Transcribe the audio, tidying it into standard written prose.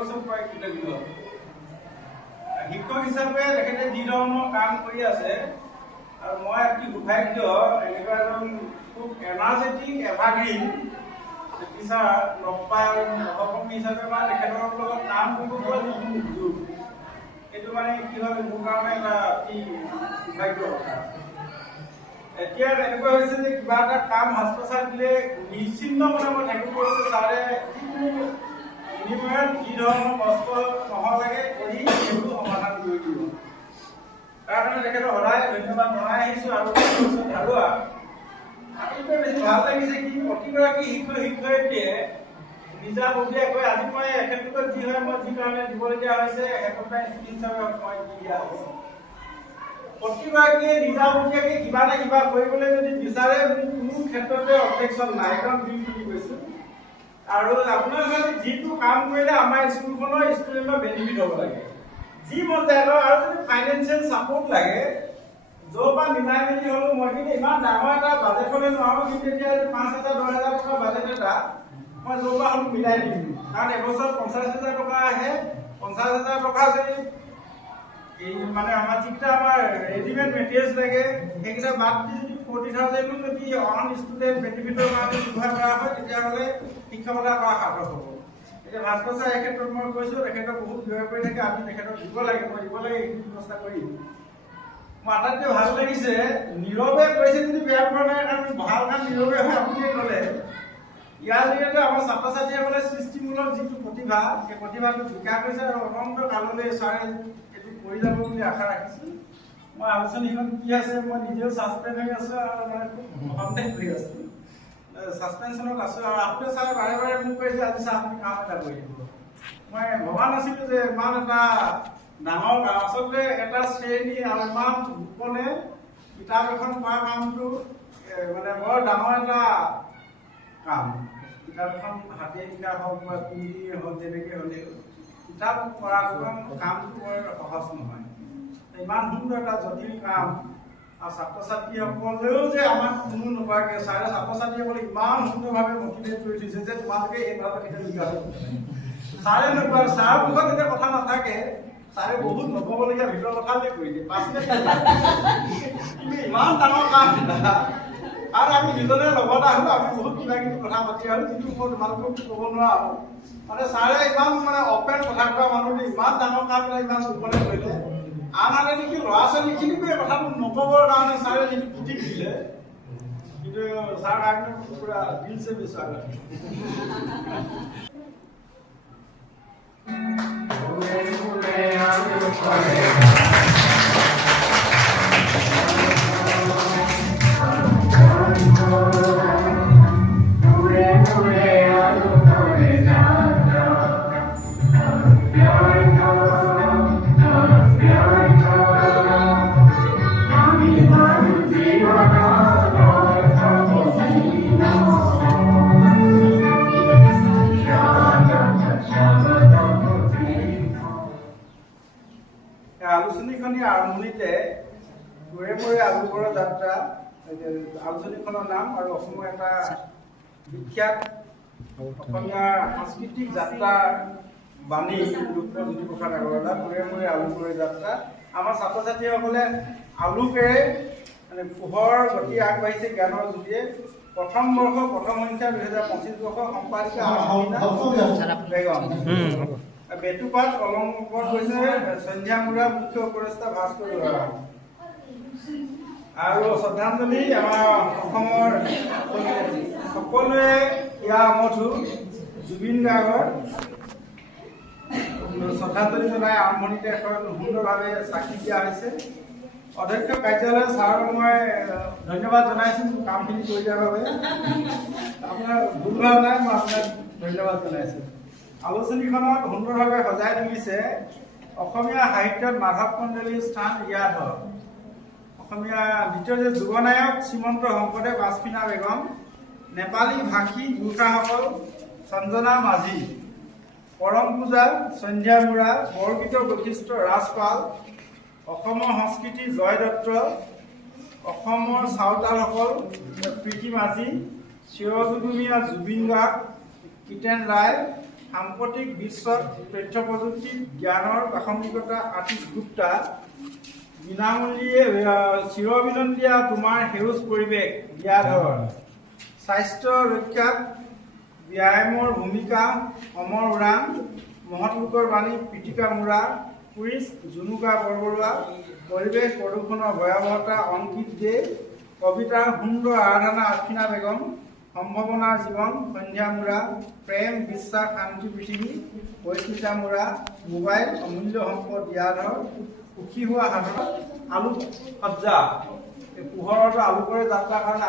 বছৰ প্ৰায় কৃতজ্ঞ। শিক্ষক হিচাপে তেখেতে যি ধৰণৰ কাম কৰি আছে আৰু মই অতি সৌভাগ্য এনেকুৱা এজন খুব এনাৰ্জেটিক এভাৰগ্ৰীণ টিচাৰ লগ পাই আৰু সহকৰ্মী হিচাপে বা তেখেতৰ লগত কাম কৰিব পৰা যিটো সুযোগ, সেইটো মানে কি হয় মোৰ কাৰণে এটা অতি সৌভাগ্য কথা। এতিয়া এনেকুৱা হৈছে যে কিবা এটা কাম হস্তচাৰ দিলে নিশ্চিন্ত মনে মই থাকিব যে ছাৰে যিকোনো বিনিময়ত যি ধৰণৰ কষ্ট নহ'লাগে কৰি সেইটো সমাধান কৰি দিব। তাৰ কাৰণে তেখেতক সদায় ধন্যবাদ জনাই আহিছোঁ। আৰু ধাৰুৱা আটাইতকৈ বেছি ভাল লাগিছে কি প্ৰতিগৰাকী শিক্ষক শিক্ষয়িত্ৰীয়ে নিজাববীয়াকৈ আজি মই এখেতলোকক যি হয় মই যি কাৰণে দিবলগীয়া হৈছে একোটা ষ্টুডেণ্ট হিচাপে মই দি দিয়া হৈছে। প্ৰতিগৰাকীয়ে নিজাববীয়াকৈ কিবা না কিবা কৰিবলৈ যদি বিচাৰে কোনো ক্ষেত্ৰতে অবজেকশ্যন নাই, একদম বিল বুলি কৈছোঁ। আৰু আপোনালোকে যিটো কাম কৰিলে আমাৰ স্কুলখনৰ ষ্টুডেণ্টৰ বেনিফিট হ'ব লাগে, যি মন যায় আৰু যদি ফাইনেন্সিয়েল ছাপোৰ্ট লাগে য'ৰ পৰা মিলাই মেলি হ'লেও মই কিন্তু ইমান ডাঙৰ এটা বাজেট হ'লে নোৱাৰোঁ, কিন্তু এতিয়া 5,000-10,000 টকা বাজেট এটা মই য'ৰ পৰা হ'লেও মিলাই দিম। কাৰণ এবছৰত 50,000 টকা আহে। 50,000 টকা যদি এই মানে আমাৰ যিকেইটা আমাৰ ৰেডিমেড মেটেৰিয়েলছ লাগে সেইকেইটা বাদ দি যদি 40,000 যদি অন ষ্টুডেণ্ট বেনিফিটৰ কাৰণে ব্যৱহাৰ কৰা হয় তেতিয়াহ'লে শিক্ষকতা কৰা সাৰ্থক হ'ব। এতিয়া ভাস্কৰ ছাৰ এই ক্ষেত্ৰত মই কৈছোঁ তেখেতক বহুত ব্যয় কৰি থাকে, আমি তেখেতক দিব লাগে, মই দিব লাগে এইখিনি ব্যৱস্থা কৰিম। মোৰ আটাইতকৈ ভাল লাগিছে নীৰৱে কৈছে যদি বেয়া পোৱা নাই, কাৰণ ভাল কাম নীৰৱে হয় আপুনিয়ে ক'লে। ইয়াৰ জৰিয়তে আমাৰ ছাত্ৰ ছাত্ৰীসকলে সৃষ্টিমূলক যিটো প্ৰতিভা সেই প্ৰতিভাটো বিকাশ হৈছে আৰু অনন্ত কাললৈ ছাৰে এইটো কৰি যাব বুলি আশা ৰাখিছোঁ। মই আলোচনীখন কি আছে মই নিজেও ছাছপেণ্ড হৈ আছোঁ আৰু মানে খুব সন্দেহ কৰি আছোঁ, ছাছপেনশ্যনত আছোঁ। আৰু আপুনি ছাৰে বাৰে বাৰে মোক কৈছে আজি ছাৰ আপুনি কাম এটা কৰি দিব। মই ভবা নাছিলোঁ যে ইমান এটা ডাঙৰ কাম, আচলতে এটা শ্ৰেণী আৰু ইমান গোপনে কিতাপ এখন পঢ়া কামটো মানে বৰ ডাঙৰ এটা কাম। কিতাপ এখন হাতে লিখা হওক বা পিন্ধিয়ে হওক যেনেকৈ হ'লেও কিতাপ পঢ়াটো কামটো বৰ সহজ নহয়। ইমান সুন্দৰ এটা জটিল কাম আৰু ছাত্ৰ ছাত্ৰীসকলেও যে আমাক কোনো নকৰাকৈ ছাৰে ছাত্ৰ ছাত্ৰীসকলে ইমান সুন্দৰভাৱে মটিভেট কৰি দিছে যে তোমালোকে এইভাৱে কেতিয়া লিখা হ'ব। ছাৰে নকৰা, ছাৰৰ মুখত যেতিয়া কথা নাথাকে ছাৰে বহুত নক'বলগীয়া ভিতৰৰ কথালৈ কৰি দিয়ে, 5 মিনিট কিন্তু ইমান ডাঙৰ কাম এটা। আৰু আমি দুজনে লগত আহিলোঁ, আমি বহুত কিবা কিবি কথা পাতি আহিলোঁ, যিটো মই তোমালোকক ক'ব নোৱাৰোঁ। মানে ছাৰে ইমান মানে অপেন কথা কোৱা মানুহটো ইমান ডাঙৰ কাম এটা ইমান গোপনে কৰিলে। আনহাতে নেকি ল'ৰা ছোৱালীখিনিকো এই কথাটো নক'বৰ কাৰণে ছাৰে যিটো পুথি দিলে, কিন্তু ছাৰ কাৰণে পুৰা দিলছে বিশ্বাস। আলোচনীখনি আৰম্ভণিতে ঘূৰে ফুৰে আলুগড় যাত্ৰা আলোচনীখনৰ নাম আৰু অসমৰ এটা বিখ্যাত অসমীয়া সাংস্কৃতিক যাত্ৰাৰ বাণী ডক্টৰ জ্যোতিপ্ৰসাদ আগৰৱালা ঘূৰে ফুৰে আলুগড় যাত্ৰা। আমাৰ ছাত্ৰ ছাত্ৰীসকলে আলুকেৰে মানে পোহৰ গতি আগবাঢ়িছে জ্ঞানৰ যোগেৰে। প্ৰথম বৰ্ষ প্ৰথম সংখ্যা 2025 বৰ্ষ সম্পাদিকা বেগম বেটুপাত অলংকৰণ কৰিছে সন্ধ্যা মুৰা মুখ্য উপদেষ্টা ভাস্কৰ বৰা। আৰু শ্ৰদ্ধাঞ্জলি আমাৰ অসমৰ সকলোৱে ইয়াৰ আমঠু জুবিন গাৰ্গৰ শ্ৰদ্ধাঞ্জলি জনাই আৰম্ভণিতে এখন সুন্দৰভাৱে চাকি দিয়া হৈছে। অধ্যক্ষ কাৰ্যালয় ছাৰক মই ধন্যবাদ জনাইছোঁ কামখিনি কৰি দিয়াৰ বাবে। আপোনাৰ ভুল হোৱা নাই, মই আপোনাক ধন্যবাদ জনাইছোঁ। আলোচনীখনত সুন্দৰভাৱে সজাই তুলিছে অসমীয়া সাহিত্যত মাধৱ কন্দলীৰ স্থান জ্ঞাত। অসমীয়া দ্বিতীয় যে যুগনায়ক শ্ৰীমন্ত শংকৰদেৱ আজফিনা বেগম, নেপালী ভাষী গোৰ্খাসকল সঞ্জনা মাঝি, পৰম পূজা সন্ধ্যা বুঢ়া, বৰগীতৰ বৈশিষ্ট্য ৰাজপাল, অসমৰ সংস্কৃতি জয় দত্ত, অসমৰ চাওতালসকল প্ৰীতি মাঝি, চিৰযুগমীয়া জুবিন গাৰ্গ, কীৰ্তেন ৰায়, সাম্প্ৰতিক বিশ্বত তথ্য প্ৰযুক্তিত জ্ঞানৰ প্ৰাসংগিকতা আতীশ গুপ্তা বিনামূলীয়ে চিৰবিনন্দীয়া তোমাৰ সেউজ পৰিৱেশ বিয়াধৰ স্বাস্থ্য ৰক্ষাত ব্যায়ামৰ ভূমিকা অমৰ উৰাণ মহৎ লোকৰ বাণী প্ৰীতিকা মুৰা পুৰিচ জুনুকা বৰবৰুৱা পৰিৱেশ প্ৰদূষণৰ ভয়াৱহতা অংকিত দে কবিতাৰ সুন্দৰ আৰাধনা আফিনা বেগম সম্ভাৱনাৰ জীৱন সন্ধ্যা মুৰা প্ৰেম বিশ্বাস শান্তি পৃথিৱী পৰিস্মিতা মুৰা মোবাইল অমূল্য সম্পদ বিয়াধৰ সুখী হোৱা সাধনত আলোক সজ্জা পোহৰৰ আলোকৰে যাত্ৰাৰ কাৰণে